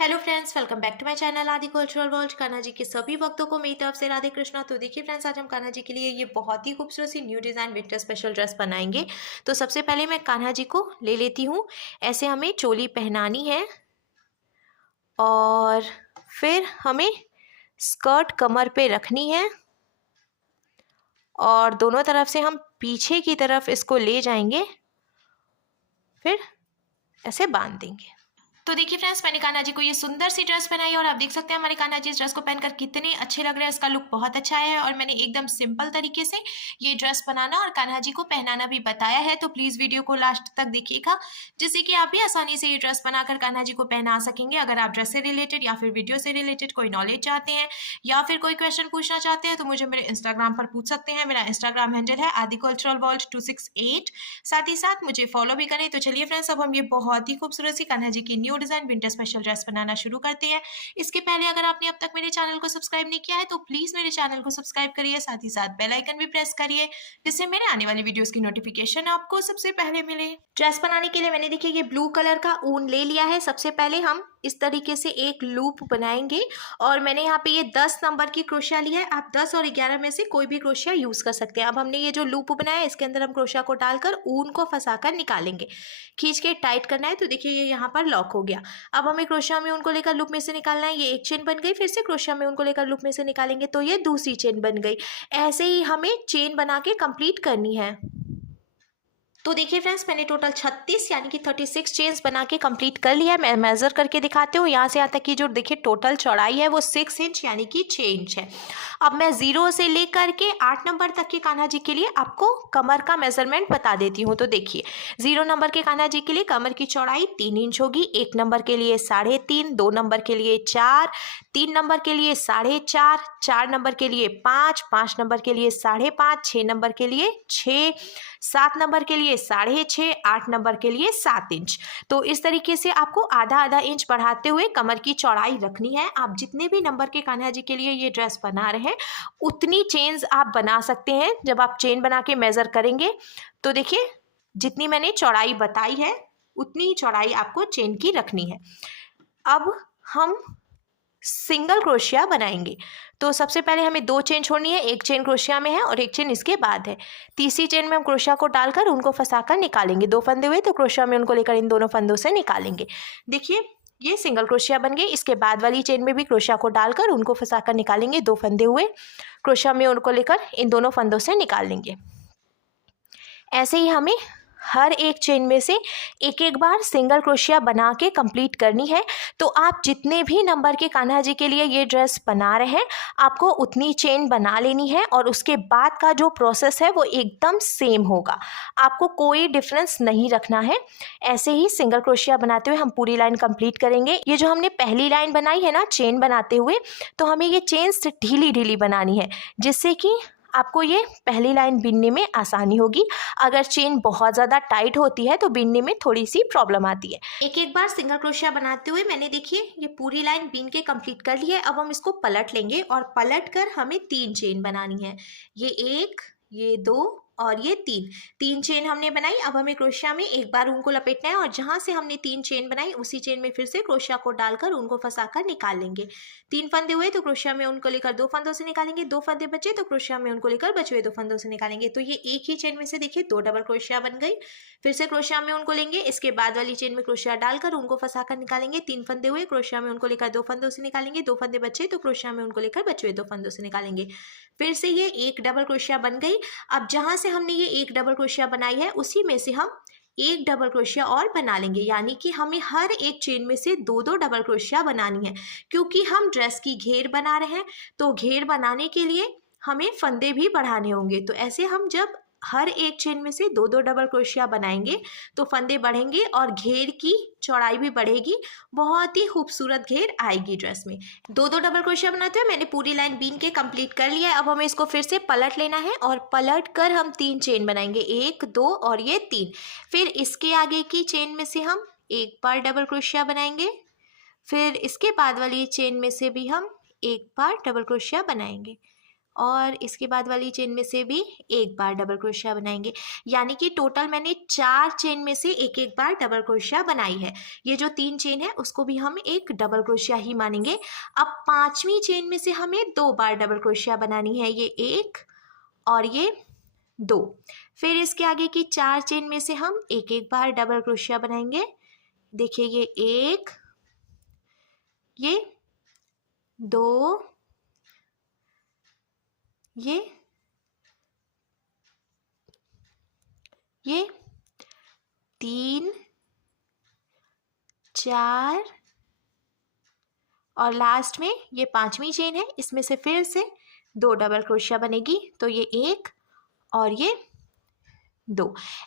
Hello friends, welcome back to my channel Aadi cultural world. Kanha ji के सभी भक्तों को मेरी तरफ से राधे कृष्णा। तो देखिए फ्रेंड्स, आज हम कान्हा जी के लिए ये बहुत ही खूबसूरत सी new design winter special dress बनाएंगे। तो सबसे पहले मैं कान्हा जी को ले लेती हूँ। ऐसे हमें चोली पहनानी है और फिर हमें स्कर्ट कमर पे रखनी है और दोनों तरफ से हम पीछे की तरफ इसको ले जाएंगे, फिर ऐसे बांध देंगे। तो देखिए फ्रेंड्स, मैंने कान्हा जी को ये सुंदर सी ड्रेस बनाई और आप देख सकते हैं हमारे कान्हा जी इस ड्रेस को पहनकर कितने अच्छे लग रहे हैं। इसका लुक बहुत अच्छा है और मैंने एकदम सिंपल तरीके से ये ड्रेस बनाना और कान्हा जी को पहनाना भी बताया है। तो प्लीज वीडियो को लास्ट तक देखिएगा, जिससे कि आप भी आसानी से ये ड्रेस बनाकर कान्हा जी को पहना सकेंगे। अगर आप ड्रेस से रिलेटेड या फिर वीडियो से रिलेटेड कोई नॉलेज चाहते हैं या फिर कोई क्वेश्चन पूछना चाहते हैं तो मुझे मेरे इंस्टाग्राम पर पूछ सकते हैं। मेरा इंस्टाग्राम हैंडल है आदि कल्चरल वर्ल्ड 268। साथ ही साथ मुझे फॉलो भी करें। तो चलिए फ्रेंड्स, अब हम ये बहुत ही खूबसूरत सी कान्हा जी की new design winter special dress बनाना शुरू करते हैं। इसके पहले अगर आपने अब तक मेरे चैनल को सब्सक्राइब नहीं किया है तो प्लीज मेरे चैनल को सब्सक्राइब करिए, साथ ही साथ बेल आइकन भी प्रेस करिए, जिससे मेरे आने वाली वीडियोस की नोटिफिकेशन आपको सबसे पहले मिले। ड्रेस बनाने के लिए मैंने देखिए ये ब्लू कलर का ऊन ले लिया है। सबसे पहले हम इस तरीके से एक लूप बनाएंगे और मैंने यहाँ पे ये 10 नंबर की क्रोशिया ली है। आप 10 और 11 में से कोई भी क्रोशिया यूज कर सकते हैं। अब हमने ये जो लूप बनाया है इसके अंदर हम क्रोशिया को डालकर ऊन को फंसाकर निकालेंगे। खींच के टाइट करना है। तो देखिए ये यहाँ पर लॉक हो गया। अब हमें क्रोशिया में उनको लेकर लूप में से निकालना है। ये एक चेन बन गई, फिर से क्रोशिया में उनको लेकर लूप में से निकालेंगे तो ये दूसरी चेन बन गई। ऐसे ही हमें चेन बना के कंप्लीट करनी है। तो देखिए फ्रेंड्स, मैंने टोटल 36 यानी कि 36 चेन्स बना के कंप्लीट कर लिया है। मैं मेजर करके दिखाती हूँ। यहाँ से यहाँ तक की जो देखिए टोटल चौड़ाई है वो 6 इंच यानी कि 6 इंच है। अब मैं 0 से लेकर के 8 नंबर तक के कान्हा जी के लिए आपको कमर का मेजरमेंट बता देती हूँ। तो देखिए 0 नंबर के कान्हा जी के लिए कमर की चौड़ाई 3 इंच होगी। 1 नंबर के लिए 3.5, 2 नंबर के लिए 4, 3 नंबर के लिए 4.5, 4 नंबर के लिए 5, 5 नंबर के लिए 5.5, 6 नंबर के लिए 6, 7 नंबर के लिए 6.5, 8 नंबर के लिए 7 इंच। तो इस तरीके से आपको आधा आधा इंच बढ़ाते हुए कमर की चौड़ाई रखनी है। आप जितने भी नंबर के कान्हा जी के लिए ये ड्रेस बना रहे हैं उतनी चेन्स आप बना सकते हैं। जब आप चेन बना के मेजर करेंगे तो देखिए जितनी मैंने चौड़ाई बताई है उतनी ही चौड़ाई आपको चेन की रखनी है। अब हम सिंगल क्रोशिया बनाएंगे। तो सबसे पहले हमें 2 चेन छोड़नी है। एक चेन क्रोशिया में है और एक चेन इसके बाद है। तीसरी चेन में हम क्रोशिया को डालकर उनको फंसाकर निकालेंगे। 2 फंदे हुए तो क्रोशिया में उनको लेकर इन दोनों फंदों से निकालेंगे। देखिए ये सिंगल क्रोशिया बन गई। इसके बाद वाली चेन में भी क्रोशिया को डालकर उनको फंसाकर निकालेंगे। 2 फंदे हुए, क्रोशिया में उनको लेकर इन दोनों फंदों से निकाल लेंगे। ऐसे ही हमें हर एक चेन में से एक एक बार सिंगल क्रोशिया बना के कंप्लीट करनी है। तो आप जितने भी नंबर के कान्हा जी के लिए ये ड्रेस बना रहे हैं आपको उतनी चेन बना लेनी है और उसके बाद का जो प्रोसेस है वो एकदम सेम होगा। आपको कोई डिफरेंस नहीं रखना है। ऐसे ही सिंगल क्रोशिया बनाते हुए हम पूरी लाइन कंप्लीट करेंगे। ये जो हमने पहली लाइन बनाई है ना चेन बनाते हुए, तो हमें ये चेन ढीली ढीली बनानी है, जिससे कि आपको ये पहली लाइन बीनने में आसानी होगी। अगर चेन बहुत ज़्यादा टाइट होती है तो बीनने में थोड़ी सी प्रॉब्लम आती है। एक एक बार सिंगल क्रोशिया बनाते हुए मैंने देखिए ये पूरी लाइन बीन के कंप्लीट कर ली है। अब हम इसको पलट लेंगे और पलट कर हमें 3 चेन बनानी है। ये 1, ये 2 और ये 3 चेन हमने बनाई। अब हमें क्रोशिया में एक बार उनको लपेटना है और जहाँ से हमने 3 चेन बनाई उसी चेन में फिर से क्रोशिया को डालकर उनको फंसाकर निकाल लेंगे। 3 फंदे हुए तो क्रोशिया में उनको लेकर 2 फंदों से निकालेंगे। 2 फंदे बचे तो क्रोशिया में उनको लेकर बचे हुए 2 फंदों से निकालेंगे। तो ये एक ही चेन में से देखिए 2 डबल क्रोशिया बन गई। फिर से क्रोशिया में उनको लेंगे। इसके बाद वाली चेन में क्रोशिया डालकर उनको फंसाकर निकालेंगे। 3 फंदे हुए, क्रोशिया में उनको लेकर 2 फंदों से निकालेंगे। 2 फंदे बचे तो क्रोशिया में उनको लेकर बचे हुए 2 फंदों से निकालेंगे। फिर से ये एक डबल क्रोशिया बन गई। अब जहां से हमने ये एक डबल क्रोशिया बनाई है उसी में से हम एक डबल क्रोशिया और बना लेंगे, यानी कि हमें हर एक चेन में से 2-2 डबल क्रोशिया बनानी है। क्योंकि हम ड्रेस की घेर बना रहे हैं तो घेर बनाने के लिए हमें फंदे भी बढ़ाने होंगे। तो ऐसे हम जब हर एक चेन में से 2-2 डबल क्रोशिया बनाएंगे तो फंदे बढ़ेंगे और घेर की चौड़ाई भी बढ़ेगी। बहुत ही खूबसूरत घेर आएगी ड्रेस में। 2-2 डबल क्रोशिया बनाते हुए मैंने पूरी लाइन बीन के कंप्लीट कर लिया है। अब हमें इसको फिर से पलट लेना है और पलट कर हम 3 चेन बनाएंगे, 1, 2 और ये 3। फिर इसके आगे की चेन में से हम एक बार डबल क्रोशिया बनाएंगे। फिर इसके बाद वाली चेन में से भी हम एक बार डबल क्रोशिया बनाएंगे। और इसके बाद वाली चेन में से भी एक बार डबल क्रोशिया बनाएंगे। यानी कि टोटल मैंने 4 चेन में से एक एक बार डबल क्रोशिया बनाई है। ये जो 3 चेन है उसको भी हम एक डबल क्रोशिया ही मानेंगे। अब 5वीं चेन में से हमें 2 बार डबल क्रोशिया बनानी है, ये 1 और ये 2। फिर इसके आगे की 4 चेन में से हम एक एक बार डबल क्रोशिया बनाएंगे। देखिए ये 1, ये 2, ये 3, 4 और लास्ट में ये 5वीं चेन है, इसमें से फिर से 2 डबल क्रोशिया बनेगी। तो ये 1 और ये 2।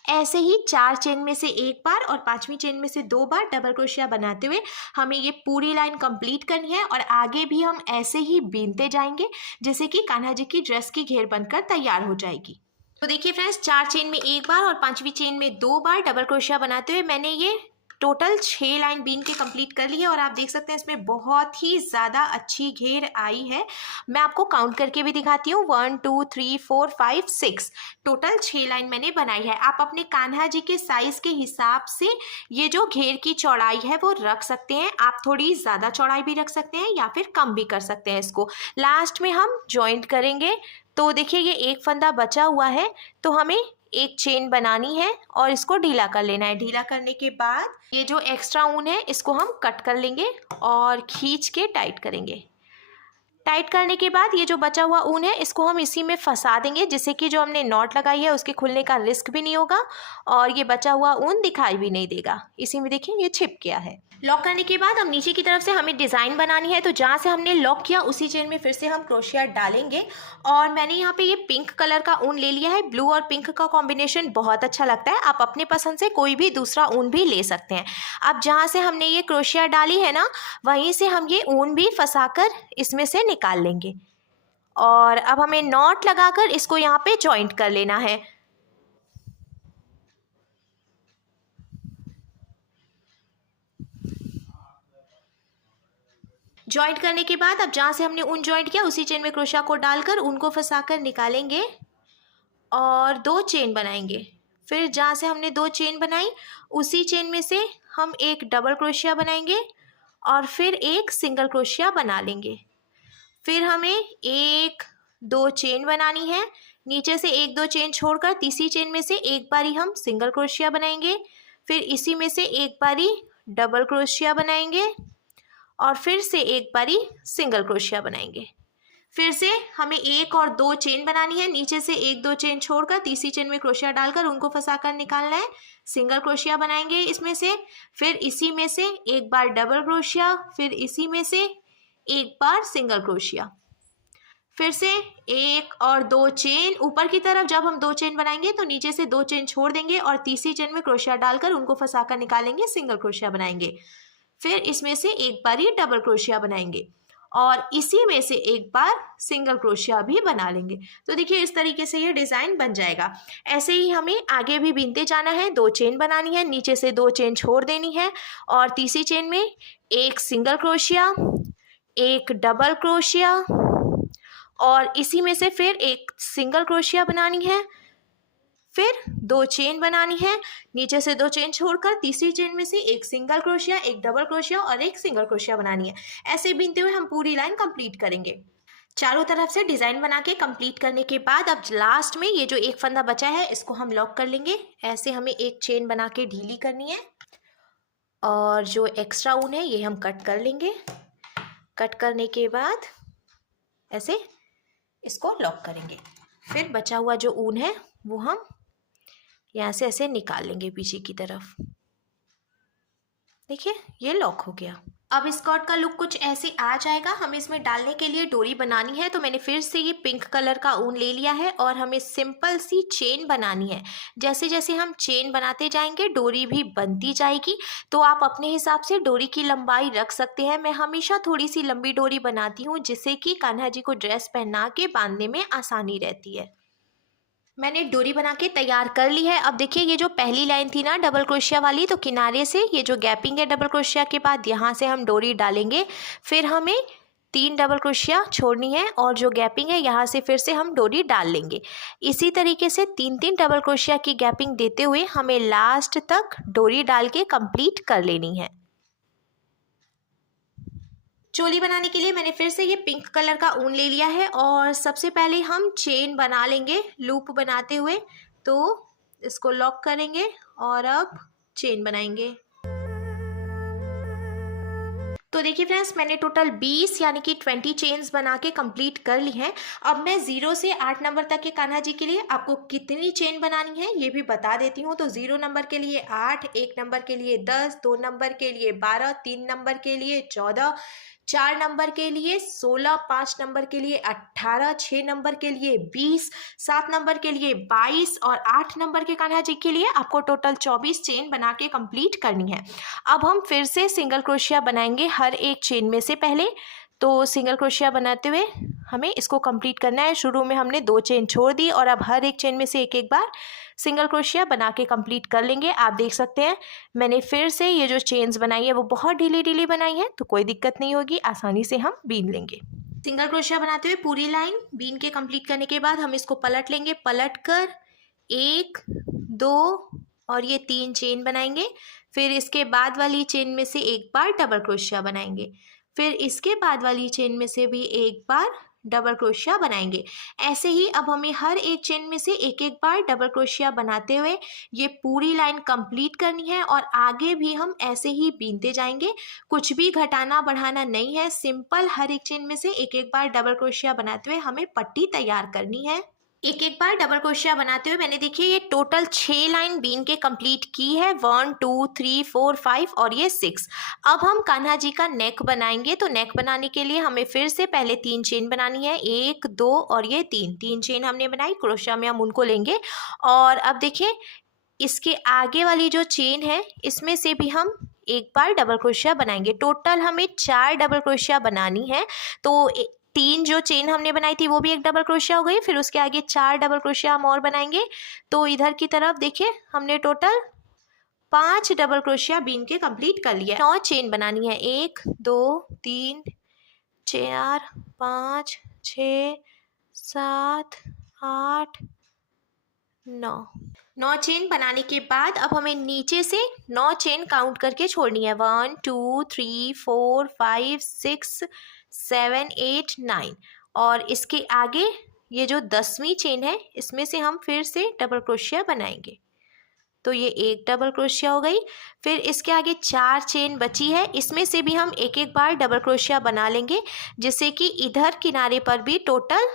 ऐसे ही 4 चेन में से एक बार और 5वीं चेन में से 2 बार डबल क्रोशिया बनाते हुए हमें ये पूरी लाइन कंप्लीट करनी है और आगे भी हम ऐसे ही बीनते जाएंगे जिससे कि कान्हा जी की ड्रेस की घेर बनकर तैयार हो जाएगी। तो देखिए फ्रेंड्स, 4 चेन में एक बार और 5वीं चेन में 2 बार डबल क्रोशिया बनाते हुए मैंने ये टोटल 6 लाइन बीन के कंप्लीट कर ली है और आप देख सकते हैं इसमें बहुत ही ज़्यादा अच्छी घेर आई है। मैं आपको काउंट करके भी दिखाती हूँ, 1 2 3 4 5 6 टोटल 6 लाइन मैंने बनाई है। आप अपने कान्हा जी के साइज़ के हिसाब से ये जो घेर की चौड़ाई है वो रख सकते हैं। आप थोड़ी ज़्यादा चौड़ाई भी रख सकते हैं या फिर कम भी कर सकते हैं। इसको लास्ट में हम जॉइंट करेंगे। तो देखिए ये एक फंदा बचा हुआ है, तो हमें एक चेन बनानी है और इसको ढीला कर लेना है। ढीला करने के बाद ये जो एक्स्ट्रा ऊन है इसको हम कट कर लेंगे और खींच के टाइट करेंगे। टाइट करने के बाद ये जो बचा हुआ ऊन है इसको हम इसी में फंसा देंगे, जिससे कि जो हमने नॉट लगाई है उसके खुलने का रिस्क भी नहीं होगा और ये बचा हुआ ऊन दिखाई भी नहीं देगा। इसी में देखिए ये छिप गया है। लॉक करने के बाद अब नीचे की तरफ से हमें डिज़ाइन बनानी है, तो जहाँ से हमने लॉक किया उसी चेन में फिर से हम क्रोशिया डालेंगे। और मैंने यहाँ पे ये पिंक कलर का ऊन ले लिया है। ब्लू और पिंक का कॉम्बिनेशन बहुत अच्छा लगता है। आप अपने पसंद से कोई भी दूसरा ऊन भी ले सकते हैं। अब जहाँ से हमने ये क्रोशिया डाली है ना, वहीं से हम ये ऊन भी फंसाकर इसमें से निकाल लेंगे और अब हमें नॉट लगाकर इसको यहाँ पे जॉइंट कर लेना है। जॉइंट करने के बाद अब जहाँ से हमने ऊन जॉइंट किया उसी चेन में क्रोशिया को डालकर ऊन को फंसाकर निकालेंगे और 2 चेन बनाएंगे। फिर जहाँ से हमने 2 चेन बनाई उसी चेन में से हम एक डबल क्रोशिया बनाएंगे और फिर एक सिंगल क्रोशिया बना लेंगे। फिर हमें 1 2 चेन बनानी है। नीचे से 1 2 चेन छोड़कर तीसरी चेन में से एक बारी हम सिंगल क्रोशिया बनाएंगे। फिर इसी में से एक बारी डबल क्रोशिया बनाएंगे और फिर से एक बारी सिंगल क्रोशिया बनाएंगे। फिर से हमें 1 और 2 चेन बनानी है। नीचे से 1 2 चेन छोड़कर तीसरी चेन में क्रोशिया डालकर उनको फंसाकर निकालना है। सिंगल क्रोशिया बनाएंगे इसमें से, फिर इसी में से एक बार डबल क्रोशिया, फिर इसी में से एक बार सिंगल क्रोशिया। फिर से 1 और 2 चेन ऊपर की तरफ। जब हम 2 चेन बनाएंगे तो नीचे से 2 चेन छोड़ देंगे और तीसरी चेन में क्रोशिया डालकर उनको फंसाकर निकालेंगे, सिंगल क्रोशिया बनाएंगे। फिर इसमें से एक बार ही डबल क्रोशिया बनाएंगे और इसी में से एक बार सिंगल क्रोशिया भी बना लेंगे। तो देखिए इस तरीके से ये डिज़ाइन बन जाएगा। ऐसे ही हमें आगे भी बीनते जाना है। 2 चेन बनानी है, नीचे से 2 चेन छोड़ देनी है और तीसरी चेन में एक सिंगल क्रोशिया, एक डबल क्रोशिया और इसी में से फिर एक सिंगल क्रोशिया बनानी है। फिर 2 चेन बनानी है, नीचे से 2 चेन छोड़कर तीसरी चेन में से एक सिंगल क्रोशिया, एक डबल क्रोशिया और एक सिंगल क्रोशिया बनानी है। ऐसे बीनते हुए हम पूरी लाइन कंप्लीट करेंगे। चारों तरफ से डिज़ाइन बना के कंप्लीट करने के बाद अब लास्ट में ये जो एक फंदा बचा है इसको हम लॉक कर लेंगे। ऐसे हमें एक चेन बना के ढीली करनी है और जो एक्स्ट्रा ऊन है ये हम कट कर लेंगे। कट करने के बाद ऐसे इसको लॉक करेंगे। फिर बचा हुआ जो ऊन है वो हम यहाँ से ऐसे निकाल लेंगे पीछे की तरफ। देखिए ये लॉक हो गया। अब स्कर्ट का लुक कुछ ऐसे आ जाएगा। हमें इसमें डालने के लिए डोरी बनानी है, तो मैंने फिर से ये पिंक कलर का ऊन ले लिया है और हमें सिंपल सी चेन बनानी है। जैसे जैसे हम चेन बनाते जाएंगे डोरी भी बनती जाएगी, तो आप अपने हिसाब से डोरी की लंबाई रख सकते हैं। मैं हमेशा थोड़ी सी लंबी डोरी बनाती हूँ जिससे कि कान्हा जी को ड्रेस पहना के बांधने में आसानी रहती है। मैंने डोरी बना के तैयार कर ली है। अब देखिए ये जो पहली लाइन थी ना डबल क्रोशिया वाली, तो किनारे से ये जो गैपिंग है डबल क्रोशिया के बाद यहाँ से हम डोरी डालेंगे। फिर हमें 3 डबल क्रोशिया छोड़नी है और जो गैपिंग है यहाँ से फिर से हम डोरी डाल लेंगे। इसी तरीके से 3-3 डबल क्रोशिया की गैपिंग देते हुए हमें लास्ट तक डोरी डाल के कंप्लीट कर लेनी है। चोली बनाने के लिए मैंने फिर से ये पिंक कलर का ऊन ले लिया है और सबसे पहले हम चेन बना लेंगे लूप बनाते हुए। तो इसको लॉक करेंगे और अब चेन बनाएंगे। तो देखिए फ्रेंड्स, मैंने टोटल 20 यानी कि 20 चेन्स बना के कंप्लीट कर ली हैं। अब मैं 0 से 8 नंबर तक के कान्हा जी के लिए आपको कितनी चेन बनानी है ये भी बता देती हूँ। तो 0 नंबर के लिए 8, 1 नंबर के लिए 10, 2 नंबर के लिए 12, 3 नंबर के लिए 14, 4 नंबर के लिए 16, 5 नंबर के लिए 18, 6 नंबर के लिए 20, 7 नंबर के लिए 22 और 8 नंबर के कान्हा जी के लिए आपको टोटल 24 चेन बना के कंप्लीट करनी है। अब हम फिर से सिंगल क्रोशिया बनाएंगे हर एक चेन में से पहले। तो सिंगल क्रोशिया बनाते हुए हमें इसको कंप्लीट करना है। शुरू में हमने 2 चेन छोड़ दी और अब हर एक चेन में से एक एक बार सिंगल क्रोशिया बना के कंप्लीट कर लेंगे। आप देख सकते हैं मैंने फिर से ये जो चेन्स बनाई है वो बहुत ढीली ढीली बनाई है, तो कोई दिक्कत नहीं होगी, आसानी से हम बीन लेंगे। सिंगल क्रोशिया बनाते हुए पूरी लाइन बीन के कंप्लीट करने के बाद हम इसको पलट लेंगे। पलट कर 1, 2 और ये 3 चेन बनाएंगे। फिर इसके बाद वाली चेन में से एक बार डबल क्रोशिया बनाएंगे। फिर इसके बाद वाली चेन में से भी एक बार डबल क्रोशिया बनाएंगे। ऐसे ही अब हमें हर एक चेन में से एक एक बार डबल क्रोशिया बनाते हुए ये पूरी लाइन कंप्लीट करनी है और आगे भी हम ऐसे ही बीनते जाएंगे। कुछ भी घटाना बढ़ाना नहीं है, सिंपल हर एक चेन में से एक एक बार डबल क्रोशिया बनाते हुए हमें पट्टी तैयार करनी है। एक एक बार डबल क्रोशिया बनाते हुए मैंने देखिए ये टोटल 6 लाइन बीन के कंप्लीट की है। 1, 2, 3, 4, 5 और ये 6। अब हम कान्हा जी का नेक बनाएंगे। तो नेक बनाने के लिए हमें फिर से पहले 3 चेन बनानी है। 1, 2 और ये 3 चेन हमने बनाई। क्रोशिया में हम उनको लेंगे और अब देखिए इसके आगे वाली जो चेन है इसमें से भी हम एक बार डबल क्रोशिया बनाएंगे। टोटल हमें 4 डबल क्रोशिया बनानी है। तो 3 जो चेन हमने बनाई थी वो भी एक डबल क्रोशिया हो गई। फिर उसके आगे 4 डबल क्रोशिया हम और बनाएंगे। तो इधर की तरफ देखिए हमने टोटल 5 डबल क्रोशिया बीन के कंप्लीट कर लिया। 9 चेन बनानी है। 1, 2, 3, 4, 5, 6, 7, 8, 9 चेन बनाने के बाद अब हमें नीचे से 9 चेन काउंट करके छोड़नी है। 1, 2, 3, 4, 5, 6, 7, 8, 9 और इसके आगे ये जो 10वीं चेन है इसमें से हम फिर से डबल क्रोशिया बनाएंगे। तो ये एक डबल क्रोशिया हो गई। फिर इसके आगे 4 चेन बची है, इसमें से भी हम एक एक बार डबल क्रोशिया बना लेंगे, जिससे कि इधर किनारे पर भी टोटल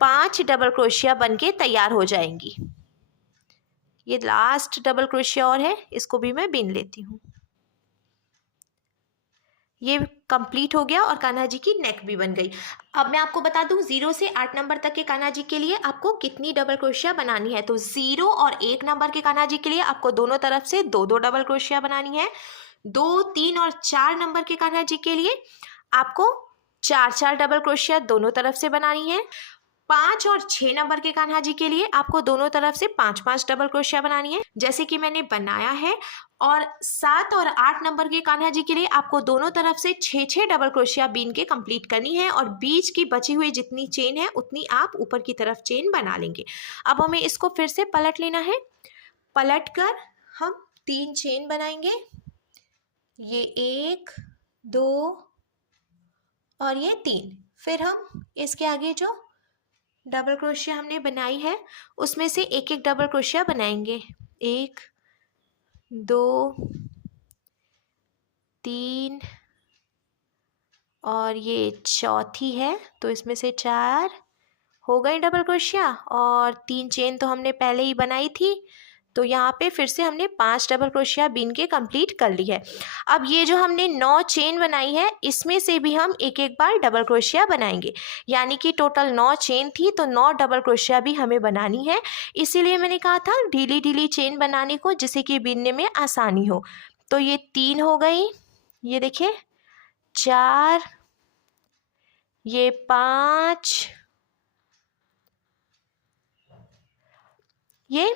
5 डबल क्रोशिया बनके तैयार हो जाएंगी। ये लास्ट डबल क्रोशिया और है, इसको भी मैं बीन लेती हूँ। ये कंप्लीट हो गया और कान्हा जी की नेक भी बन गई। अब मैं आपको बता दूं 0 से 8 नंबर तक के कान्हा जी के लिए आपको कितनी डबल क्रोशिया बनानी है। तो 0 और 1 नंबर के कान्हा जी के लिए आपको दोनों तरफ से 2-2 डबल क्रोशिया बनानी है। 2, 3 और 4 नंबर के कान्हा जी के लिए आपको 4-4 डबल क्रोशिया दोनों तरफ से बनानी है। 5 और 6 नंबर के कान्हा जी के लिए आपको दोनों तरफ से 5-5 डबल क्रोशिया बनानी है, जैसे कि मैंने बनाया है। और 7 और 8 नंबर के कान्हा जी के लिए आपको दोनों तरफ से 6-6 डबल क्रोशिया बीन के कंप्लीट करनी है और बीच की बची हुई जितनी चेन है उतनी आप ऊपर की तरफ चेन बना लेंगे। अब हमें इसको फिर से पलट लेना है। पलट कर हम 3 चेन बनाएंगे। ये 1, 2 और ये 3। फिर हम इसके आगे जो डबल क्रोशिया हमने बनाई है उसमें से एक एक डबल क्रोशिया बनाएंगे। 1, 2, 3 और ये चौथी है, तो इसमें से 4 हो गए डबल क्रोशिया और 3 चेन तो हमने पहले ही बनाई थी, तो यहाँ पे फिर से हमने 5 डबल क्रोशिया बीन के कंप्लीट कर ली है। अब ये जो हमने 9 चेन बनाई है इसमें से भी हम एक एक बार डबल क्रोशिया बनाएंगे, यानी कि टोटल 9 चेन थी तो 9 डबल क्रोशिया भी हमें बनानी है। इसीलिए मैंने कहा था ढीली ढीली चेन बनाने को, जिससे कि बीनने में आसानी हो। तो ये 3 हो गई, ये देखिए 4, ये 5, ये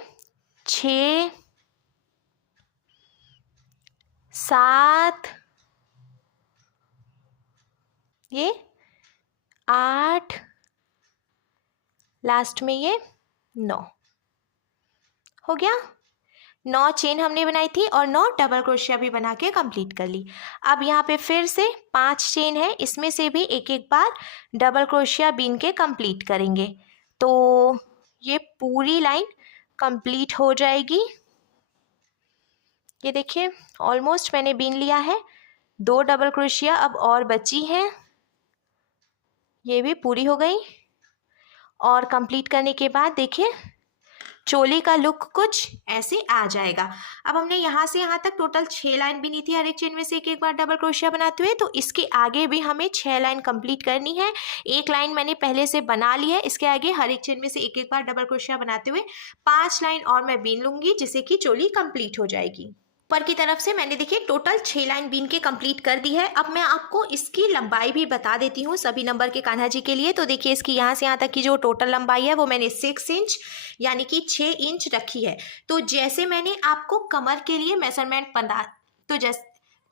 6, 7, ये 8, लास्ट में ये 9 हो गया। 9 चेन हमने बनाई थी और 9 डबल क्रोशिया भी बना के कंप्लीट कर ली। अब यहाँ पे फिर से 5 चेन है, इसमें से भी एक एक बार डबल क्रोशिया बीन के कंप्लीट करेंगे तो ये पूरी लाइन कंप्लीट हो जाएगी। ये देखिए ऑलमोस्ट मैंने बीन लिया है। 2 डबल क्रोशिया अब और बची हैं, ये भी पूरी हो गई। और कंप्लीट करने के बाद देखिए चोली का लुक कुछ ऐसे आ जाएगा। अब हमने यहाँ से यहाँ तक टोटल 6 लाइन बिनी थी हर एक चेन में से एक एक बार डबल क्रोशिया बनाते हुए, तो इसके आगे भी हमें 6 लाइन कंप्लीट करनी है। एक लाइन मैंने पहले से बना ली है, इसके आगे हर एक चेन में से एक एक बार डबल क्रोशिया बनाते हुए 5 लाइन और मैं बीन लूँगी, जिससे कि चोली कंप्लीट हो जाएगी। ऊपर की तरफ से मैंने देखिए टोटल 6 लाइन बीन के कंप्लीट कर दी है। अब मैं आपको इसकी लंबाई भी बता देती हूँ सभी नंबर के कान्हा जी के लिए। तो देखिए इसकी यहाँ से यहाँ तक की जो टोटल लंबाई है वो मैंने 6 इंच यानी कि 6 इंच रखी है। तो जैसे मैंने आपको कमर के लिए मेजरमेंट बता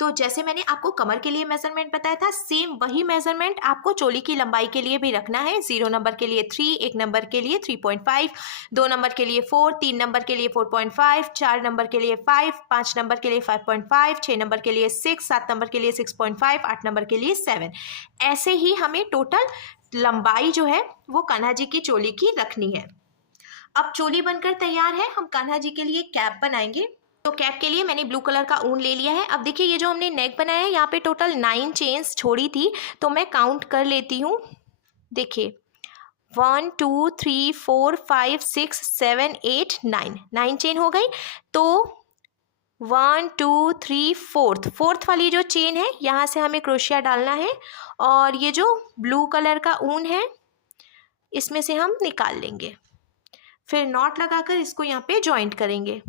तो जैसे मैंने आपको कमर के लिए मेजरमेंट बताया था, सेम वही मेजरमेंट आपको चोली की लंबाई के लिए भी रखना है। 0 नंबर के लिए 3, 1 नंबर के लिए 3.5, 2 नंबर के लिए 4, 3 नंबर के लिए 4.5, 4 नंबर के लिए 5, 5 नंबर के लिए 5.5, 6 नंबर के लिए 6, 7 नंबर के लिए 6.5, 8 नंबर के लिए 7। ऐसे ही हमें टोटल लंबाई जो है वो कान्हा जी की चोली की रखनी है। अब चोली बनकर तैयार है, हम कान्हा जी के लिए कैप बनाएंगे। तो कैप के लिए मैंने ब्लू कलर का ऊन ले लिया है। अब देखिए ये जो हमने नेक बनाया है यहाँ पे टोटल 9 चेन्स छोड़ी थी, तो मैं काउंट कर लेती हूँ। देखिए 1 2 3 4 5 6 7 8 9 चेन हो गई। तो 1 2 3 फोर्थ वाली जो चेन है यहाँ से हमें क्रोशिया डालना है और ये जो ब्लू कलर का ऊन है इसमें से हम निकाल लेंगे, फिर नॉट लगाकर इसको यहाँ पे जॉइंट करेंगे।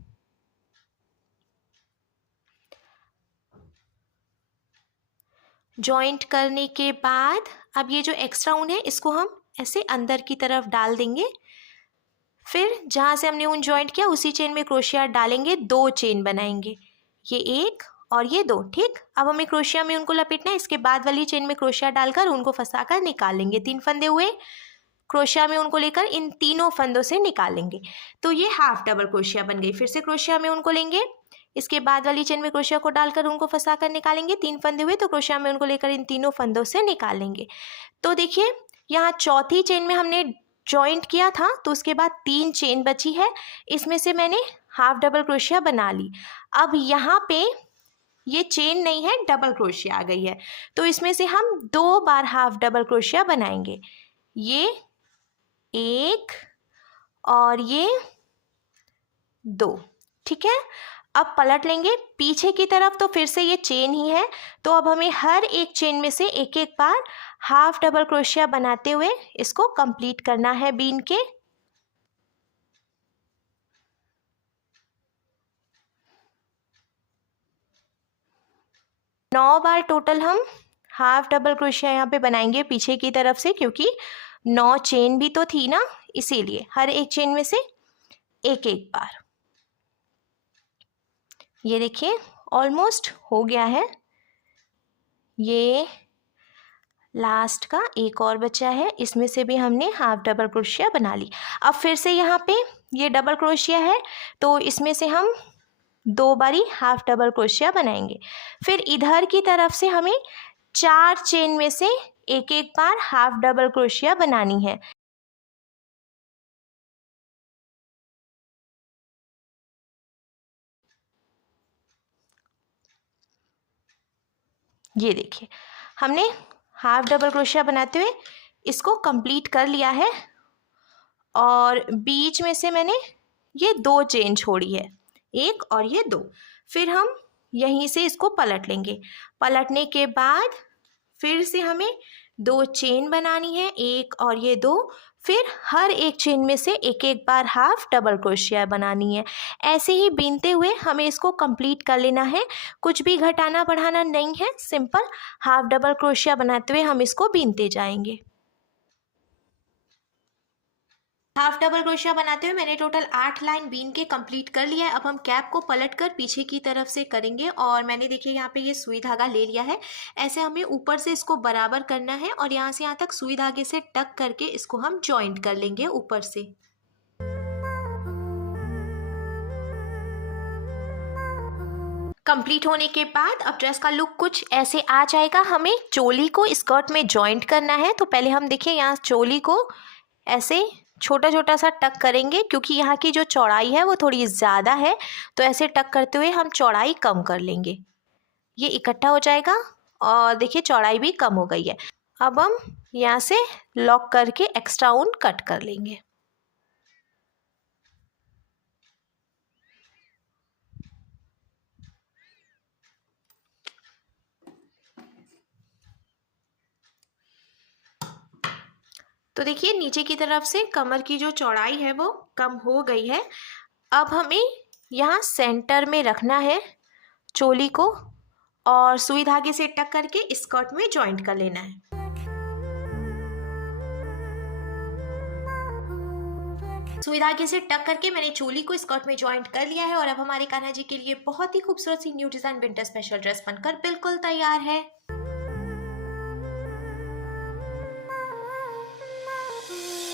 जॉइंट करने के बाद अब ये जो एक्स्ट्रा ऊन है इसको हम ऐसे अंदर की तरफ डाल देंगे, फिर जहाँ से हमने ऊन जॉइंट किया उसी चेन में क्रोशिया डालेंगे। 2 चेन बनाएंगे, ये 1 और ये 2। ठीक, अब हमें क्रोशिया में उनको लपेटना है। इसके बाद वाली चेन में क्रोशिया डालकर उनको फंसाकर निकाल लेंगे। 3 फंदे हुए, क्रोशिया में उनको लेकर इन तीनों फंदों से निकालेंगे, तो ये हाफ डबल क्रोशिया बन गई। फिर से क्रोशिया में उनको लेंगे, इसके बाद वाली चेन में क्रोशिया को डालकर उनको फंसा कर निकालेंगे। 3 फंदे हुए तो क्रोशिया में उनको लेकर इन तीनों फंदों से निकालेंगे। तो देखिए यहाँ चौथी चेन में हमने जॉइंट किया था, तो उसके बाद 3 चेन बची है, इसमें से मैंने हाफ डबल क्रोशिया बना ली। अब यहाँ पे ये चेन नहीं है, डबल क्रोशिया आ गई है, तो इसमें से हम 2 बार हाफ डबल क्रोशिया बनाएंगे। ये 1 और ये 2। ठीक है, अब पलट लेंगे पीछे की तरफ, तो फिर से ये चेन ही है, तो अब हमें हर एक चेन में से एक एक बार हाफ डबल क्रोशिया बनाते हुए इसको कंप्लीट करना है बीन के। नौ बार टोटल हम हाफ डबल क्रोशिया यहाँ पे बनाएंगे पीछे की तरफ से, क्योंकि 9 चेन भी तो थी ना, इसीलिए हर एक चेन में से एक एक बार। ये देखिए ऑलमोस्ट हो गया है, ये लास्ट का एक और बचा है, इसमें से भी हमने हाफ डबल क्रोशिया बना ली। अब फिर से यहाँ पे ये डबल क्रोशिया है, तो इसमें से हम 2 बारी हाफ डबल क्रोशिया बनाएंगे। फिर इधर की तरफ से हमें 4 चेन में से एक एक बार हाफ डबल क्रोशिया बनानी है। ये देखिए हमने हाफ डबल क्रोशिया बनाते हुए इसको कंप्लीट कर लिया है, और बीच में से मैंने ये 2 चेन छोड़ी है, 1 और ये 2। फिर हम यहीं से इसको पलट लेंगे। पलटने के बाद फिर से हमें 2 चेन बनानी है, 1 और ये 2। फिर हर एक चेन में से एक एक बार हाफ डबल क्रोशिया बनानी है। ऐसे ही बीनते हुए हमें इसको कंप्लीट कर लेना है, कुछ भी घटाना बढ़ाना नहीं है, सिंपल हाफ डबल क्रोशिया बनाते हुए हम इसको बीनते जाएंगे। हाफ डबल क्रोशिया बनाते हुए मैंने टोटल 8 लाइन बीन के कंप्लीट कर लिया है। अब हम कैप को पलट कर पीछे की तरफ से करेंगे और मैंने देखिए यहाँ पे ये सुई धागा ले लिया है। ऐसे हमें ऊपर से इसको बराबर करना है और यहाँ से यहाँ तक सुई धागे से टक करके इसको हम जॉइंट कर लेंगे ऊपर से। कंप्लीट होने के बाद अब ड्रेस का लुक कुछ ऐसे आ जाएगा। हमें चोली को स्कर्ट में जॉइंट करना है, तो पहले हम देखिए यहाँ चोली को ऐसे छोटा छोटा सा टक करेंगे, क्योंकि यहाँ की जो चौड़ाई है वो थोड़ी ज़्यादा है, तो ऐसे टक करते हुए हम चौड़ाई कम कर लेंगे। ये इकट्ठा हो जाएगा और देखिए चौड़ाई भी कम हो गई है। अब हम यहाँ से लॉक करके एक्स्ट्रा ऊन कट कर लेंगे। तो देखिए नीचे की तरफ से कमर की जो चौड़ाई है वो कम हो गई है। अब हमें यहाँ सेंटर में रखना है चोली को और सुई धागे से टक करके स्कर्ट में जॉइंट कर लेना है। सुई धागे से टक करके मैंने चोली को स्कर्ट में जॉइंट कर लिया है और अब हमारे कान्हा जी के लिए बहुत ही खूबसूरत सी new design winter special dress बनकर बिल्कुल तैयार है।